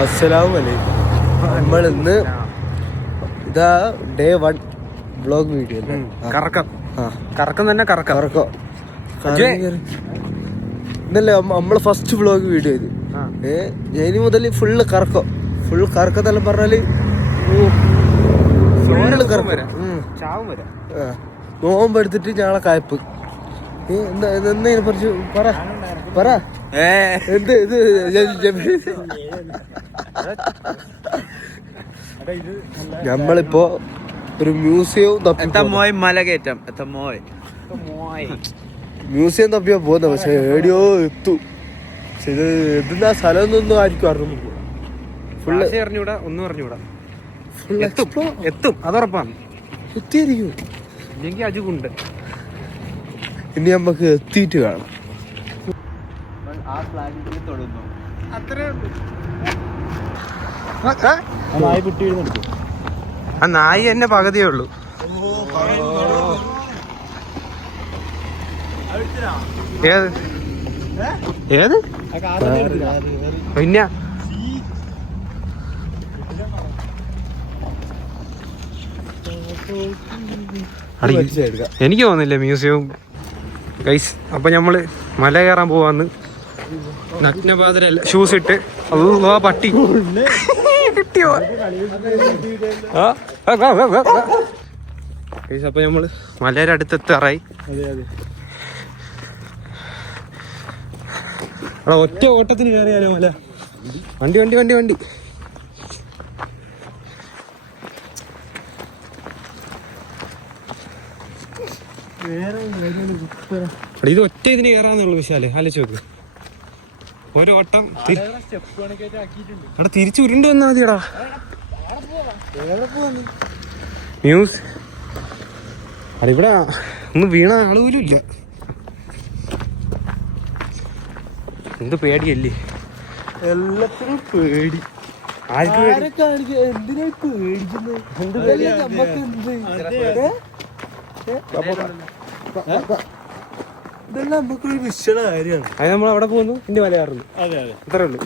അസ്സലാമു അലൈക്കും. നമ്മൾ ഇന്ന് ഇതാ ഡേ 1 വ്ളോഗ് വീഡിയോ. കറക്കം തന്നെ കറക്കോ ഇന്നല്ലേ നമ്മള് ഫസ്റ്റ് വ്ളോഗ് വീഡിയോ ഇത്. ഇനി മുതൽ ഫുള്ള് കറക്കത്തെല്ലാം പറഞ്ഞാല് ഫുള്ള് കറക്കം. നോമ്പെടുത്തിട്ട് ഞങ്ങളെ കായ്പ് എന്നതിനെ കുറിച്ച് പറ. എന്ത് ഇത് നമ്മളിപ്പോ ഒരു മ്യൂസിയം തപ്പിയാ പോകുന്ന, പക്ഷെ എവിടെയോ എത്തും. പക്ഷെ ഇത് എന്തിനാ സ്ഥലം എന്നൊന്നും ആയിരിക്കും അറിഞ്ഞു. ഫുള്ള് ഒന്നും അറിഞ്ഞൂടാ. എത്തും അതുറപ്പാണ്. എത്തിയിരിക്കും. ഇല്ലെങ്കിൽ അജുണ്ട്. ഇനി നമുക്ക് എത്തിയിട്ട് കാണാം. ആ നായി തന്നെ പകുതിയേ ഉള്ളൂ. ഏത് പിന്നെ എനിക്ക് തോന്നുന്നില്ല മ്യൂസിയം ഗൈസ്. അപ്പൊ നമ്മള് മല കയറാൻ പോവാന്ന് നഗ്നപാതരല്ല ഷൂസ് ഇട്ട്. അല്ലോ പട്ടി കിട്ടിയോ? അപ്പൊ നമ്മള് മലയുടെ അടുത്തെത്താറായി. ഒറ്റ ഓട്ടത്തിന് കയറിയാലോ മല. വണ്ടി വണ്ടി വണ്ടി വണ്ടി ഇത് ഒറ്റ ഇതിന് കയറാന്നുള്ളു. വിശാല് ആലോചിച്ച് നോക്ക്. ഒരു ഓട്ടം അവിടെ തിരിച്ചു ഉരുണ്ട് വന്നാ മതിയടാ. മ്യൂസ് ഇവിടെ ഒന്നും വീണ ആളുപോലും ഇല്ല. എന്ത് പേടിയല്ലേ എല്ലാത്തിനും പേടി. ഇതെല്ലാം നമുക്കൊരു വിഷയമുള്ള കാര്യമാണ്. അത് നമ്മൾ അവിടെ പോകുന്നു, എന്റെ മല കയറുന്നു. അത്രേ ഉള്ളൂ.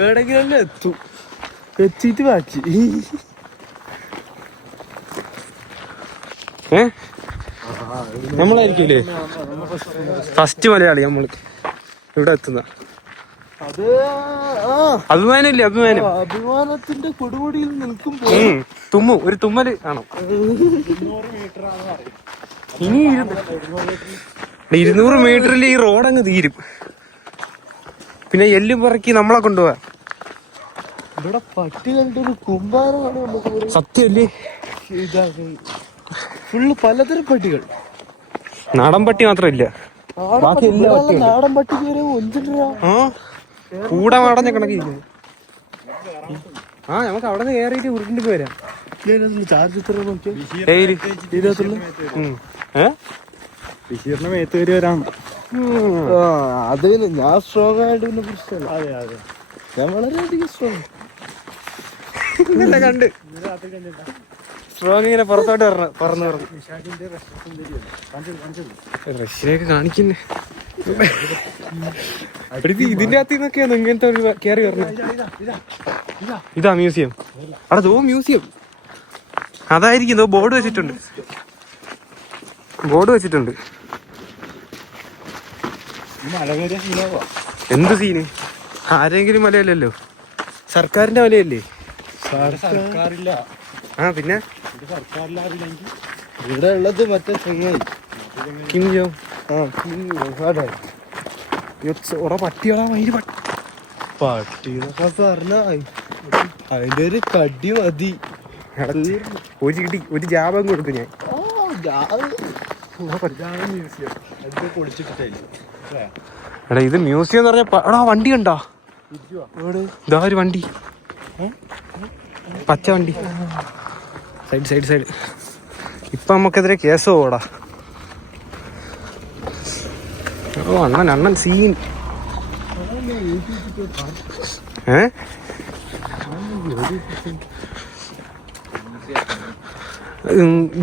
എവിടെങ്കിലും എത്തും. എത്തിയിട്ട് ബാക്കി നമ്മളായിരിക്കൂലേ ഫസ്റ്റ് മലയാളി നമ്മള് ഇവിടെ എത്തുന്ന. അഭിമാനമില്ലേ? അഭിമാനത്തിന്റെ കൊടുമുടിയിൽ നിൽക്കും. ഒരു തുമ്മല് കാണും. ഇനി 200 മീറ്ററിൽ ഈ റോഡങ്ങ് തീരും. പിന്നെ എല്ലും പറക്കി നമ്മളെ കൊണ്ടുപോവാ. ഇവിടെ പട്ടി കണ്ടൊരു കുമ്പാരമാണ് നമുക്ക്. സത്യമല്ലേ? ഫുള്ള് പലതരം പട്ടികൾ. നാടൻ പട്ടി മാത്രമില്ല, ബാക്കി എല്ലാ പട്ടിയും. നാടൻ പട്ടിക്ക് വരെ 1 രൂപ കൂടെ മടഞ്ഞ കണക്കിരിക്കുന്നു. നമുക്ക് അവിടെ നിന്ന് കയറിയിട്ട് ഉരുണ്ട് പോരാ. ചാർജ് എത്ര നോക്കിയാ? അത് ഞാൻ സ്ട്രോങ് ആയിട്ട് പിന്നെ പ്രശ്നമല്ല. ഞാൻ വളരെയധികം സ്ട്രോങ് കണ്ട് സ്ട്രോങ് ഇങ്ങനെ പുറത്തോട്ട് പറന്നു റഷ്യയൊക്കെ കാണിക്കുന്നേ. ഇതിന്റെ അകത്ത് നിന്നൊക്കെയാണ് ഇങ്ങനത്തെ ഒരു കയറി വരണം. ഇതാ മ്യൂസിയം. അവിടെ മ്യൂസിയം അതായിരിക്കും. ബോർഡ് വെച്ചിട്ടുണ്ട്. എന്ത് സീന്? ആരെങ്കിലും മലയല്ലല്ലോ, സർക്കാരിന്റെ മലയല്ലേ. പിന്നെ ഇവിടെ ഉള്ളത് മറ്റേ ചെങ്ങായി കിം ജോങ്. പട്ടികളാ വൈര് പട്ടിന്നൊക്കെ പറഞ്ഞ അതിന്റെ ഒരു കടി മതി. ഒരു ജാപം കൊടുത്തു ഞാൻ. എടാ ഇത് മ്യൂസിയം എന്ന് പറഞ്ഞ വണ്ടി കണ്ടാ? ഇതാ ഒരു വണ്ടി, പച്ച വണ്ടി. സൈഡ് ഇപ്പൊ നമുക്കെതിരെ കേസ് പോടാ. അണ്ണൻ സീൻ.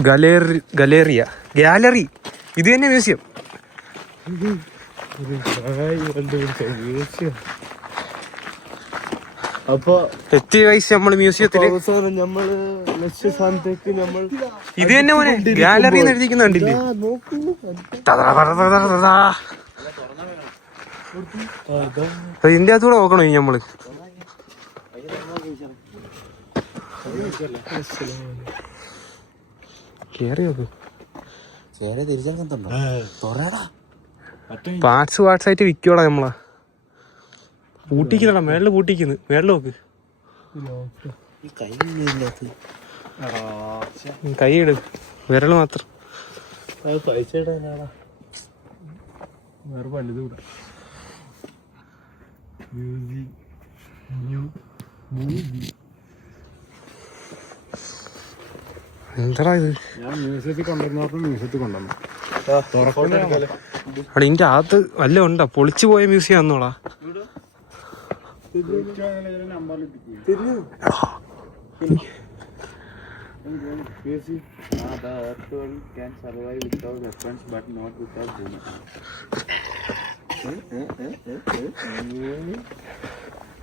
ഗാലറി ഇത് തന്നെ മ്യൂസിയം. അപ്പൊ എത്തി വയസ്സ് നമ്മള് മ്യൂസിയത്തില് അവസാനം നമ്മള് ലക്ഷ്യസ്ഥാനത്തേക്ക് നമ്മൾ ഇത് തന്നെ മോനെ ഗാലറി എഴുതിക്കുന്നുണ്ടില്ലേ. ഇതിന്റെ അകത്തൂടെ നോക്കണോ ഇനി നമ്മള്. കേറി നോക്ക്. പാർട്സ് ആയിട്ട് വിൽക്കോടാ നമ്മളാ. പൂട്ടിക്കുന്നടാ, മേളില് പൂട്ടിക്കുന്നു. മേളില് നോക്ക്. കൈ ഇട്, വിരല് മാത്രം. പൈസ ഇടാനാടാ, വേറെ പണിത് കൂടാ. എന്താടാ ഇത്? ഞാൻ മ്യൂസിയത്തിൽ കൊണ്ടുവന്നപ്പോ മ്യൂസിയത്തിൽ കൊണ്ടുവന്നു. അവിടെ ഇതിന്റെ അകത്ത് വല്ല ഉണ്ടോ? പൊളിച്ചു പോയ മ്യൂസിയം ആന്നോടാ.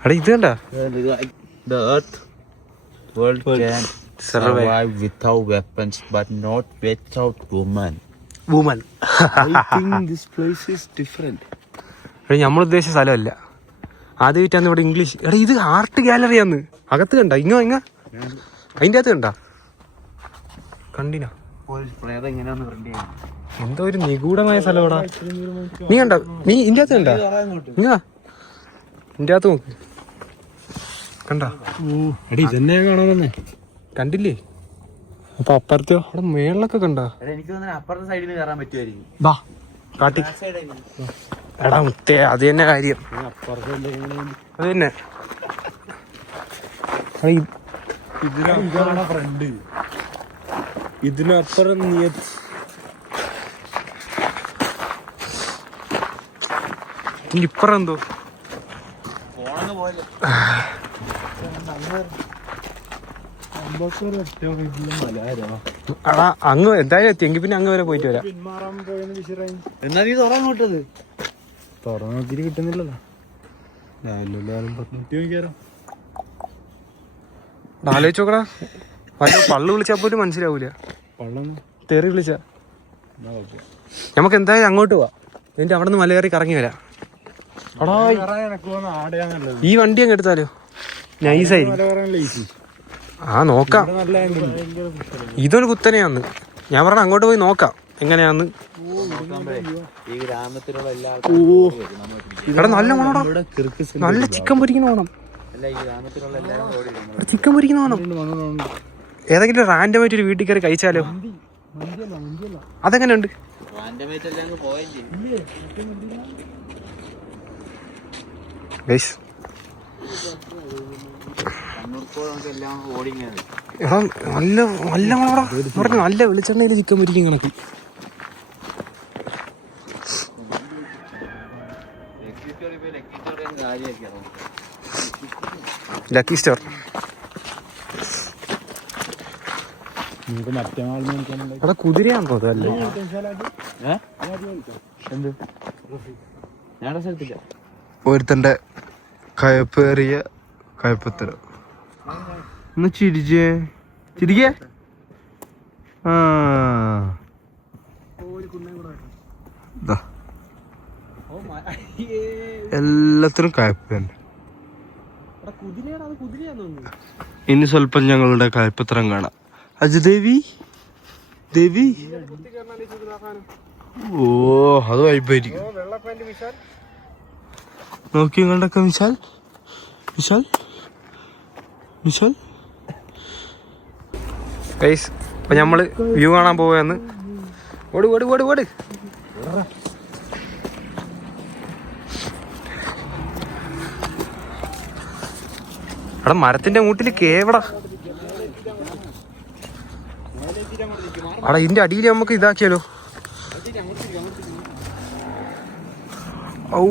അവിടെ ഇത് കണ്ടാ? The Earth world can survive without weapons, but not without women. Woman. I think this place is different. നമ്മൾ ഉദ്ദേശിച്ച സ്ഥലമല്ല. ആദ്യമായിട്ടാന്ന് ഇവിടെ ഇംഗ്ലീഷ്. എടാ ഇത് ആർട്ട് ഗാലറിയാന്ന്. അകത്ത് കണ്ട? ഇങ്ങ അതിന്റെ അകത്ത് കണ്ട? കണ്ടിനാ? എന്തോ ഒരു നിഗൂഢമായ സ്ഥലം ഇവിടെ. നീ കണ്ട? നീ ഇതിന്റെ അകത്ത് കണ്ട? ഇങ്ങ ഇതിന്റെ അകത്ത് നോക്ക്. കണ്ട? എടി ഇതന്നെ കാണാമെന്നേ. കണ്ടില്ലേ? അപ്പൊ അപ്പുറത്തോ അവിടെ മേളിലൊക്കെ കണ്ട? അപ്പുറത്തെ സൈഡിൽ കയറാൻ പറ്റുമായിരിക്കും. ബാ കാട്ടി. എടാ മുത്തേ, അത് തന്നെ കാര്യം. അത് തന്നെ. ഇതിനാണ് ഫ്രണ്ട്. ഇതിനപ്പുറം ഇപ്പുറം എന്തോ എടാ അങ്ങ് എന്തായാലും എത്തി. എങ്കിൽ പിന്നെ അങ്ങ് വരെ പോയിട്ട് വരാം. എന്നാ നീ തുറന്നോട്ടത് തുറന്നു നോക്കിട്ട് കിട്ടുന്നില്ലല്ലോ. ആലോചിച്ച് നോക്കടാ. വല്ല പള്ളു വിളിച്ചാൽ പോലും മനസ്സിലാവൂല. തെറി വിളിച്ച നമുക്ക് എന്തായാലും അങ്ങോട്ട് പോവാ. എന്നിട്ട് അവിടെ നിന്ന് മല കയറി കറങ്ങി വരാം. എടാ ഈ വണ്ടി അങ്ങ് എടുത്താലോ? നൈസായിരിക്കും. ആ നോക്കാം. ഇതൊരു കുത്തനെയാന്ന്. ഞാൻ പറഞ്ഞ അങ്ങോട്ട് പോയി നോക്കാം എങ്ങനെയാന്ന്. ഈ ഗ്രാമത്തിലുള്ള എല്ലാ എടാ നല്ല വേണോടാ, നല്ല ചിക്കൻ പൊരിക്കുന്ന വേണം. ചിക്കൻ പൊരിക്കുന്ന വേണം. ഏതെങ്കിലും റാൻഡമായിട്ട് ഒരു വീട്ടിൽ കയറി കഴിച്ചാലോ? അതെങ്ങനെയുണ്ട്? എടാ നല്ല നല്ല വേണോടാ. പറഞ്ഞ നല്ല വെളിച്ചെണ്ണയിൽ ചിക്കൻ പൊരിക്കും കണക്ക്. Lucky store. എടാ കുതിരയാന്ന് തോന്നുന്നു. ഒരുത്തന്റെ കയപ്പേറിയ കയപ്പത്തരം. ഒന്ന് ചിരിച്ചേ, ചിരിക്കേ. എല്ലാത്തിനും കയപ്പ് തന്നെ. ഇനി സ്വല്പം ഞങ്ങളുടെ കയപ്പത്രം കാണാം. അജദേവി ദേവി. ഓ അത് വൈബായിരിക്കും. നോക്കി നിങ്ങളുടെയൊക്കെ വിശാൽ വിശാൽ വിശാൽ. ഗൈസ് അപ്പൊ നമ്മള് വ്യൂ കാണാൻ പോവാന്ന്. ഓട് ഓട് ഓട് ഓട്. അവിടെ മരത്തിന്റെ മൂട്ടില് കേവടാ. അവിടെ ഇതിന്റെ അടിയിൽ നമുക്ക് ഇതാക്കിയാലോ? ഔ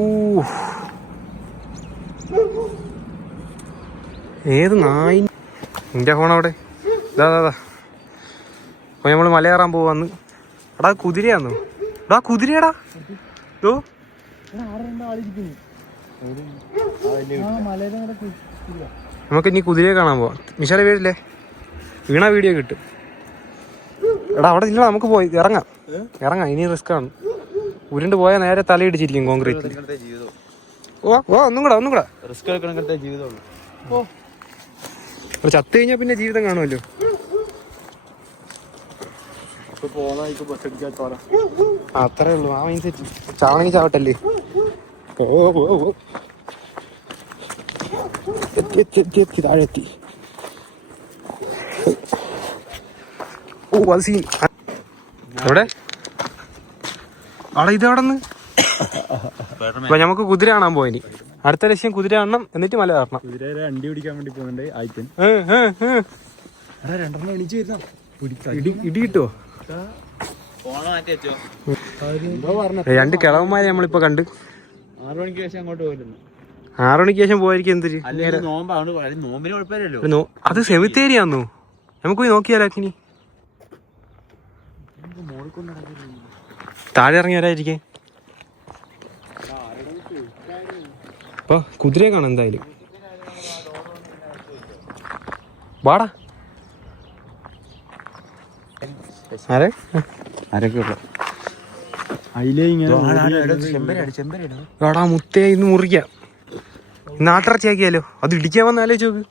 ഏത് നായി. നിന്റെ ഫോൺ അവിടെ. ഇതാ അപ്പൊ നമ്മള് മല കയറാൻ പോവാന്ന്. എടാ കുതിരയാന്നോ? എടാ കുതിരയാടാ. നമുക്ക് ഇനി കുതിരയെ കാണാൻ പോവാം. മിഷാലെ വീടില്ലേ? വീണ വീഡിയോ കിട്ടും. എടാ അവിടെ ഇല്ല, നമുക്ക് പോയി ഇറങ്ങാം. ഇനി റിസ്ക് ആണ്. ഉരുണ്ട് പോയാൽ നേരെ തലയിടിച്ചിരിക്കും കോൺക്രീറ്റ്. ഒന്നും കൂടെ റിസ്ക് എടുക്കണ ജീവിതമുള്ളൂ. ചത്തു കഴിഞ്ഞാൽ പിന്നെ ജീവിതം കാണുമല്ലോ. അത്രേ ഉള്ളൂ. ആ മൈൻഡ് സെറ്റ്. ചാവണി ചാവട്ടല്ലേ. എത്തി താഴെ എത്തി. അത് സീൻ. എവിടെ അവിടെ ഇതെവിടെ നിന്ന് നമുക്ക് കുതിര കാണാൻ പോയിനി. അടുത്ത ലക്ഷ്യം കുതിര കാണണം, എന്നിട്ട് മല കയറണം. കുതിരയെ അണ്ടി പിടിക്കാൻ വേണ്ടി പോകുന്നുണ്ട്. ആയിപ്പൻ രണ്ടെണ്ണം എണീച്ച് വരുന്ന ഇടി കിട്ടുവോ? രണ്ട് കിളവന്മാരെ നമ്മളിപ്പോ കണ്ട്. 6 മണിക്ക് ശേഷം അങ്ങോട്ട് പോയിരുന്നു. 6 മണിക്ക് ശേഷം പോയിരിക്കും. എന്തിന്? നോമ്പിന് കുഴപ്പമില്ലല്ലോ. അത് സെമിത്തേരിയാന്നോ? നമുക്ക് പോയി നോക്കിയാലോ. ഇനി താഴെ ഇറങ്ങി വരാതിരിക്കേ. അപ്പൊ കുതിരയെ കാണാം എന്തായാലും. വാടാ. എടാ മുത്തേ, ഇന്ന് മുറിക്കാം. നാട്ടിറച്ചിയാക്കിയാലോ? അത് ഇടിക്കാൻ വന്ന ആലോചിച്ച് നോക്ക്.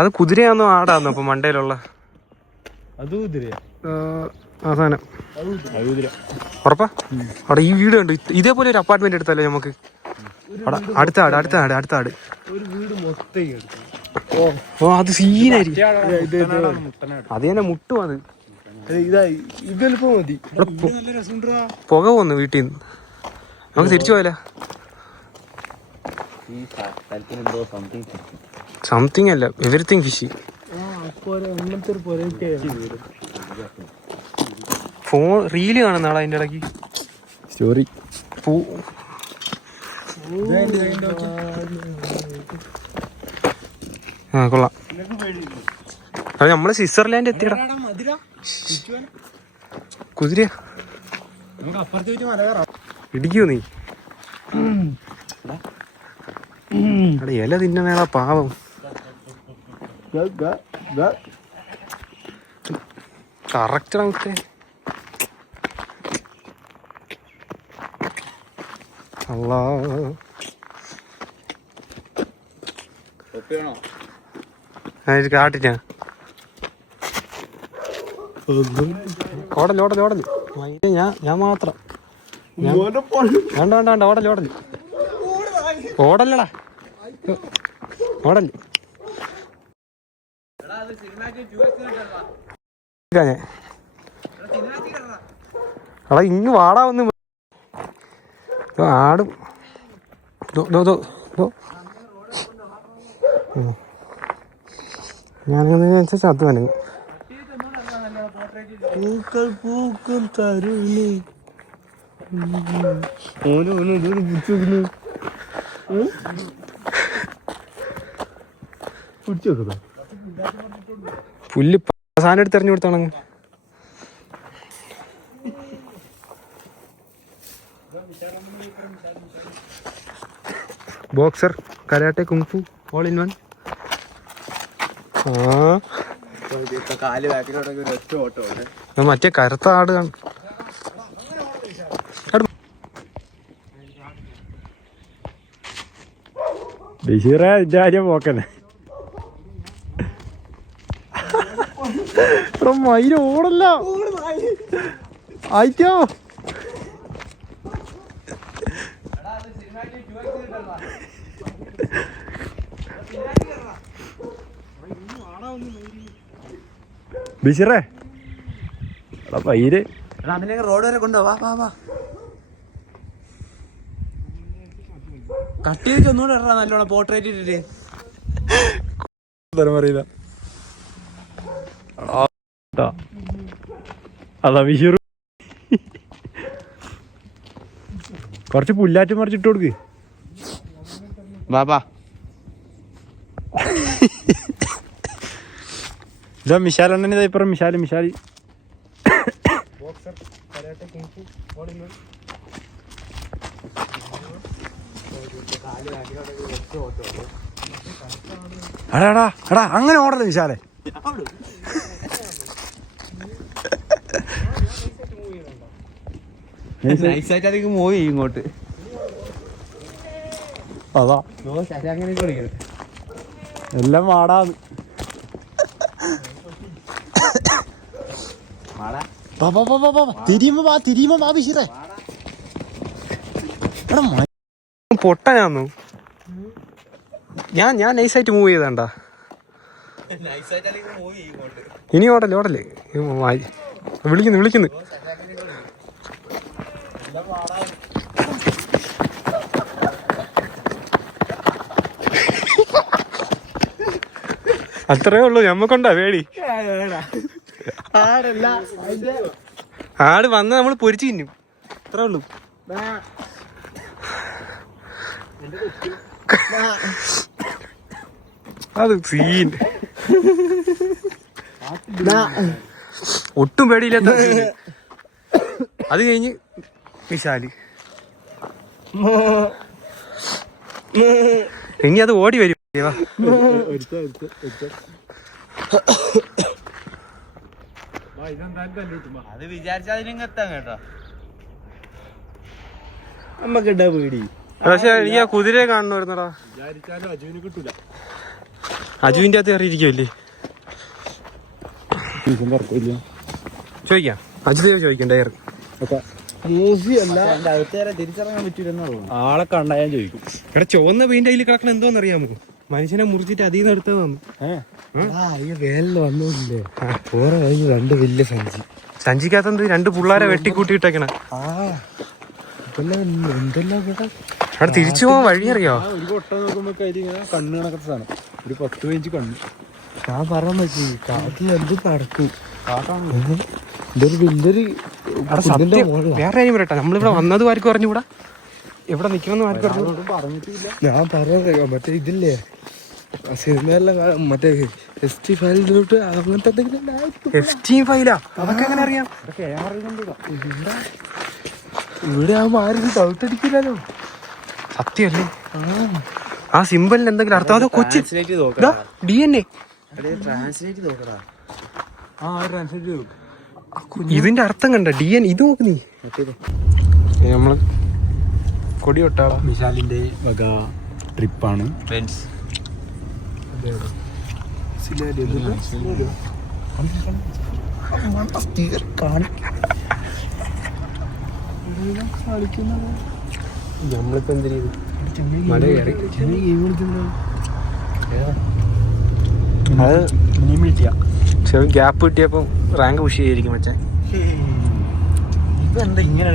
അത് കുതിരയാന്നോ ആടാന്നോ അപ്പൊ മണ്ടയിലുള്ള? അത് കുതിരയാ. അവസാനം ഉറപ്പാ? അവിടെ ഈ വീട് കണ്ടു. ഇതേപോലെ ഒരു അപ്പാർട്ട്മെന്റ് എടുത്താലോ നമുക്ക്? അടുത്ത ആട് ഒരു വീട് മൊത്തം. ഓ അത് സീനായിരിക്കും. അത് തന്നെ മുട്ടും. അത് ഇതെളുപ്പം മതി. പുക പോന്നു വീട്ടിൽ നിന്ന്. നമുക്ക് തിരിച്ചു പോയാലോ? സംതിങ് അല്ല, എവരിത്തിങ് ഫിഷി. ഫോൺ റീല് കാണുന്ന ആളാ അതിന്റെ ഇടയ്ക്ക്. സ്റ്റോറി കൊള്ളാം. അത് നമ്മള് സ്വിറ്റ്സർലാൻഡ് എത്തിയടാ. കുതിര ഇടിക്കോ നീ? അവിടെ ഇല തിന്നണേടാ പാവം. കറക്റ്റ് നമുക്ക് അല്ലാ. കാട്ടിട്ടാ ഓടല്. ഞാൻ മാത്രം. വേണ്ട ഓടല്ലടാ. ഓടല് എടാ ഇങ്ങ് വാടാ ഒന്ന്. ആടും ഞാനനുസരിച്ച് അത് വന്നു. പൂക്കൾ തരുന്നേ. പുല്ല് സാധനം എടുത്ത് എറിഞ്ഞു കൊടുത്താണെങ്കിൽ boxer, karate, kung fu, all in one. മറ്റേ കറുത്ത ആട് കാണും. പോക്കനെ മയില് ഓടല്ല ആയിട്ടോ. ബിഷിറേ പയ്യര് റോഡ് വരെ കൊണ്ടുവാ. വാ കട്ട് ചെയ്തിട്ട് ഒന്നുകൂടെ ഇടാ നല്ലോണം പോർട്രേറ്റ് ഇട്ടിട്ട്. അതാ ബിഷിറു കുറച്ച് പുല്ലാറ്റ് മറിച്ചിട്ട് കൊടുക്ക്. ബാബാ ഇതാ മിശാൽ അണ്ണൻ. ഇതാ ഇപ്പുറം മിശാല്. ബോക്സർ, കരാട്ടെ, കുങ്ഫു, എടാ അങ്ങനെ ഓടല്ലേ വിശാലെ. നൈസായിട്ട് അധികം മൂവ് ചെയ്യും ഇങ്ങോട്ട്. അതാ അങ്ങനെ കളിക്കണം. എല്ലാം വാടാന്ന്. പൊട്ട ഞാൻ നൈസായിട്ട് മൂവ് ചെയ്തണ്ട. ഇനി ഓടല്ലേ വിളിക്കുന്നു. അത്രേ ഉള്ളൂ. ഞമ്മക്കൊണ്ടാ പേടി. ആട് വന്ന് നമ്മൾ പൊരിച്ചു തിന്നും. അത്രേ ഉള്ളൂ. അത് സീൻ. ഒട്ടും പേടിയില്ലാത്ത. അത് കഴിഞ്ഞ് വിശാല് ഇനി അത് ഓടി വരും. അത് വിചാരിച്ചതിനും എത്താൻ കേട്ടോ. നമ്മക്കെന്താ പേടി? പക്ഷെ എനിക്ക് ആ കുതിരയെ കാണണമായിരുന്നടാ. അജുവിന്റെ അകത്ത് കയറിയിരിക്കുമല്ലേ? ചോദിക്കാം. അജുദേവ് ചോദിക്കാം. ഡയർ തിരിച്ചറിയാൻ പറ്റൂലെന്നുള്ളൂ. ആളെ കണ്ടാ ഞാൻ ചോദിക്കും. ഇവിടെ ചുവന്ന പെയിന്റ് അതിൽ കിടക്കണ എന്തോന്ന് അറിയാമോ? മനുഷ്യനെ മുറിച്ചിട്ട് അതിൽ നിന്ന് എടുത്തതാണ്. വേലില് വന്നില്ലേ ഓരോ കഴിഞ്ഞ് 2 വലിയ സഞ്ചിക്കകത്ത് 2 പിള്ളേരെ വെട്ടിക്കൂട്ടിയിട്ടേക്കണ. എന്തെല്ലാം അവിടെ തിരിച്ചു പോകാൻ വഴി അറിയോ? ഒരു കൊട്ട നോക്കുമ്പോ കണ്ണ് കണക്കത്തെ സാധനം. ഒരു 10 ഇഞ്ച് കണ്ണ്. ഞാൻ പറയാൻ പറ്റി കാട്ടിൽ എന്ത് നടക്കും. ഇതൊരു വലിയൊരു വേറെ കാര്യം പറയട്ടെ. നമ്മളിവിടെ വന്നത് ആർക്കും അറിഞ്ഞൂടാ, എവിടെ നിൽക്കുമെന്ന് ആർക്കും അറിഞ്ഞൂടാ. ഞാൻ പറഞ്ഞ മറ്റേ ഇതില്ലേ സിനിമയെല്ലാം മറ്റേ ഫയലിലോട്ട് അങ്ങനത്തെ എന്തെങ്കിലും ഫയലാ. അതൊക്കെ എങ്ങനെ അറിയാം? ഇവിടെ ആകുമ്പോ ആരും തൗത്തടിക്കില്ലല്ലോ. സത്യമല്ലേ? ആ സിമ്പിളിന് എന്തെങ്കിലും അർത്ഥം. അതോ കൊച്ചി DNA ഇതിന്റെ അർത്ഥം കണ്ട DNA ഇത് നോക്ക് നീ. നമ്മള് കൊടി കൊട്ടാളാ. വിശാലിന്റെ വക ട്രിപ്പാണ്. നമ്മളിപ്പോ എന്ത് ചെയ്തു? മല കയറി. അത് ഗ്യാപ്പ് കിട്ടിയപ്പോ റാങ്ക് പുഷ് ചെയ്യായിരിക്കും മച്ചാൻ. ഇപ്പൊ എന്താ ഇങ്ങനെ